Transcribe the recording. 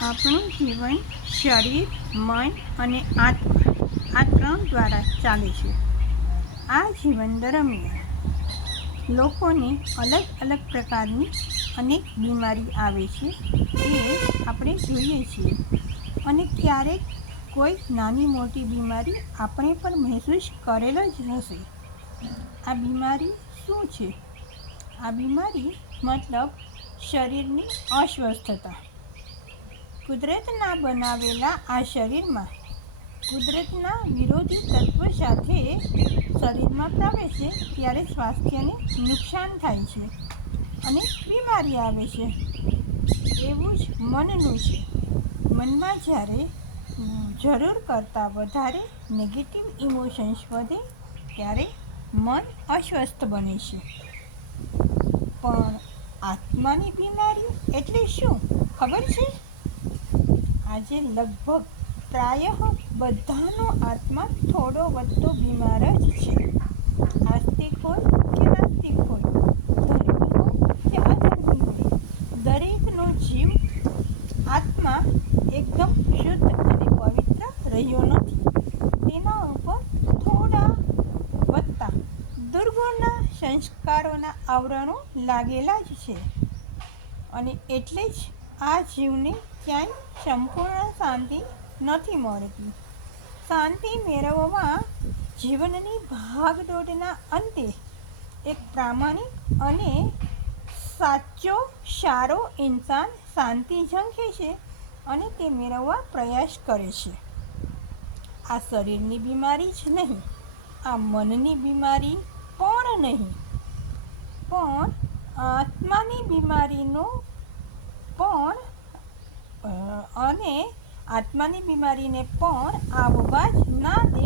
આપણું જીવન શરીર, મન અને આત્મા આ ત્રણ દ્વારા ચાલે છે. આ જીવન દરમિયાન લોકોને અલગ અલગ પ્રકારની અનેક બીમારી આવે છે એ આપણે જોઈએ છીએ. અને ક્યારેક કોઈ નાની મોટી બીમારી આપણે પણ મહેસૂસ કરેલ જ હશે. આ બીમારી શું છે? આ બીમારી મતલબ શરીરની અસ્વસ્થતા. કુદરતના બનાવેલા આ શરીરમાં કુદરતના વિરોધી તત્વ સાથે શરીરમાં પ્રવેશે ત્યારે સ્વાસ્થ્યને નુકસાન થાય છે અને બીમારી આવે છે. એવું જ મનનું છે. મનમાં જ્યારે જરૂર કરતાં વધારે નેગેટિવ ઇમોશન્સ વધે ત્યારે મન અસ્વસ્થ બને છે. પણ આત્માની બીમારી એટલે શું ખબર છે? આજે લગભગ પ્રાયઃ બધાનો આત્મા થોડો વધતો બીમાર જ છે. આસ્તિક હોય કે નાસ્તિક હોય, ધર્મી હોય કે અધર્મી હોય, દરેકનો જીવ આત્મા એકદમ શુદ્ધ અને પવિત્ર રહ્યો નથી. તેના ઉપર થોડા વધતા દુર્ગુણના સંસ્કારોના આવરણો લાગેલા જ છે. અને એટલે જ આ જીવને ક્યાંય સંપૂર્ણ શાંતિ નથી મળતી. શાંતિ મેળવવા જીવનની ભાગદોડના અંતે એક પ્રામાણિક અને સાચો સારો ઇન્સાન શાંતિ ઝંખે છે અને તે મેળવવા પ્રયાસ કરે છે. આ શરીરની બીમારી જ નહીં, આ મનની બીમારી પણ નહીં, પણ આત્માની બીમારીનો પણ અને આત્માની બીમારીને પણ આવવા જ ના દે